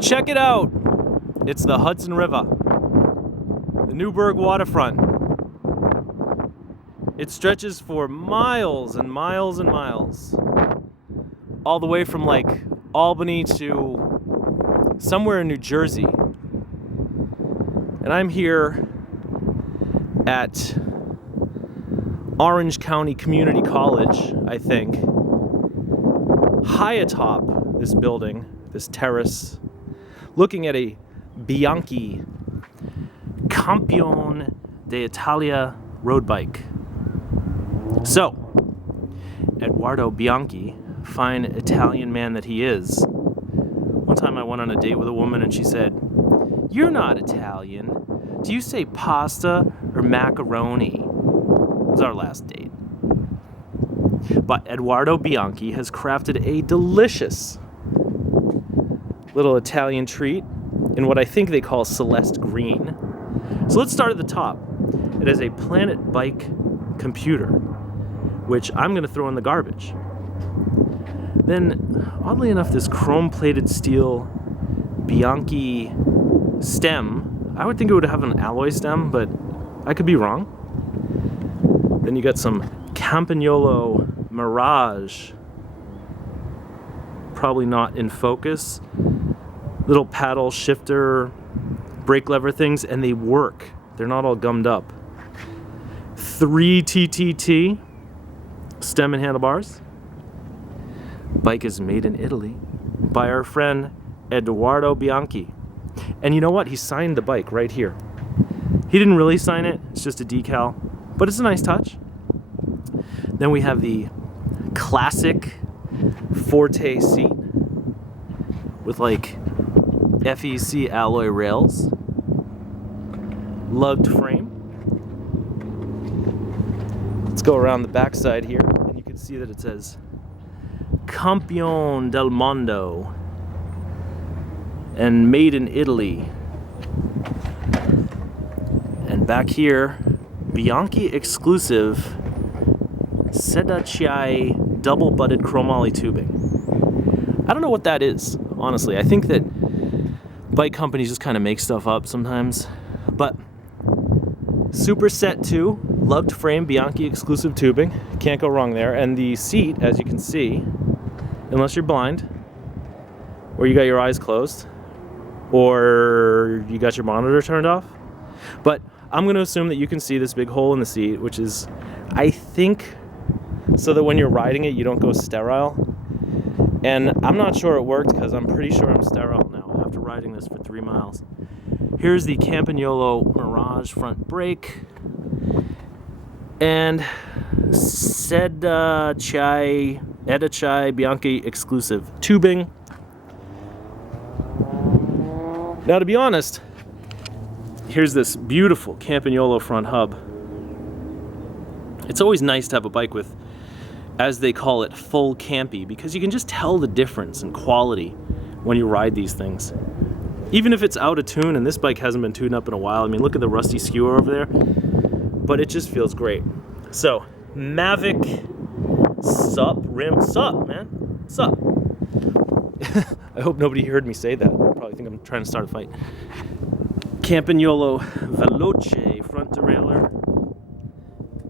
Check it out. It's the Hudson River, the Newburgh waterfront. It stretches for miles and miles and miles, all the way from like Albany to somewhere in New Jersey. And I'm here at Orange County Community College, I think, high atop this building, this terrace, looking at a BIANCHI Campione d'Italia road bike. So, Edoardo Bianchi, fine Italian man that he is. One time I went on a date with a woman and she said, "You're not Italian. Do you say pasta or macaroni?" It was our last date. But Edoardo Bianchi has crafted a delicious little Italian treat in what I think they call Celeste Green. So let's start at the top. It is a Planet Bike computer, which I'm going to throw in the garbage. Then, oddly enough, this chrome-plated steel Bianchi stem, I would think it would have an alloy stem, but I could be wrong. Then you got some Campagnolo Mirage, probably not in focus. Little paddle shifter, brake lever things, and they work. They're not all gummed up. 3 TTT stem and handlebars. Bike is made in Italy by our friend Edoardo Bianchi. And you know what? He signed the bike right here. He didn't really sign it. It's just a decal, but it's a nice touch. Then we have the classic Forte seat with like FEC alloy rails, lugged frame. Let's go around the backside here, and you can see that it says Campione del Mondo and made in Italy. And back here, Bianchi exclusive Sedacci double butted chromoly tubing. I don't know what that is, honestly. I think that bike companies just kind of make stuff up sometimes. But Super Set 2, lugged frame, Bianchi exclusive tubing. Can't go wrong there. And the seat, as you can see, unless you're blind, or you got your eyes closed, or you got your monitor turned off. But I'm going to assume that you can see this big hole in the seat, which is, I think, so that when you're riding it, you don't go sterile. And I'm not sure it worked because I'm pretty sure I'm sterile now after riding this for 3 miles. Here's the Campagnolo Mirage front brake. And Sedacci Bianchi exclusive tubing. Now, to be honest, here's this beautiful Campagnolo front hub. It's always nice to have a bike with, as they call it, full campy, because you can just tell the difference in quality when you ride these things. Even if it's out of tune, and this bike hasn't been tuned up in a while. I mean, look at the rusty skewer over there. But it just feels great. So, Mavic sup, man. Sup. I hope nobody heard me say that. Probably think I'm trying to start a fight. Campagnolo Veloce front derailleur.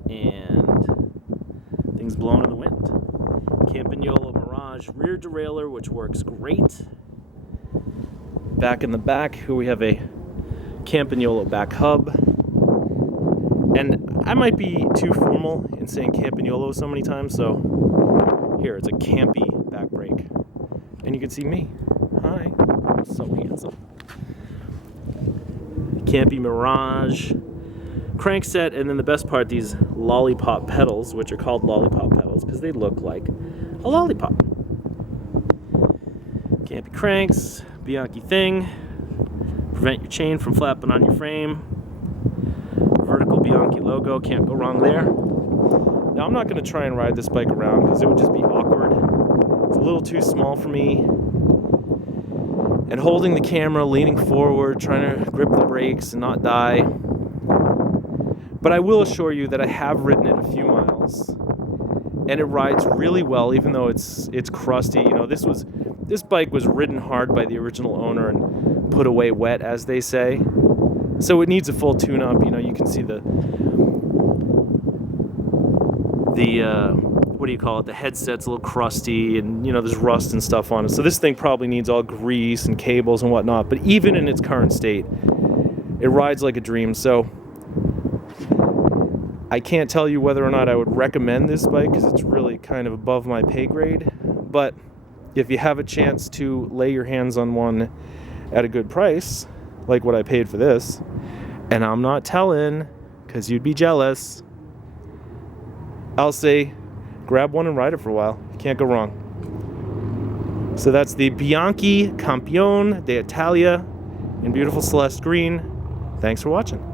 And things blowing in the wind. Campagnolo Mirage rear derailleur, which works great. Back in the back, here we have a Campagnolo back hub. And I might be too formal in saying Campagnolo so many times, so here, it's a campy back brake. And you can see me. Hi. So handsome. Campy Mirage crankset, and then the best part, these lollipop pedals, which are called lollipop pedals because they look like a lollipop. Campy cranks, Bianchi thing, prevent your chain from flapping on your frame. Vertical Bianchi logo, can't go wrong there. Now I'm not going to try and ride this bike around because it would just be awkward. It's a little too small for me. And holding the camera, leaning forward, trying to grip the brakes and not die. But I will assure you that I have ridden it a few miles, and it rides really well, even though it's crusty. You know, this was this bike was ridden hard by the original owner and put away wet, as they say. So it needs a full tune-up. You know, you can see the what do you call it? The headset's a little crusty, and you know, there's rust and stuff on it. So this thing probably needs all grease and cables and whatnot. But even in its current state, it rides like a dream. So I can't tell you whether or not I would recommend this bike because it's really kind of above my pay grade. But if you have a chance to lay your hands on one at a good price, like what I paid for this, and I'm not telling because you'd be jealous, I'll say grab one and ride it for a while. You can't go wrong. So that's the Bianchi Campione d'Italia in beautiful Celeste green. Thanks for watching.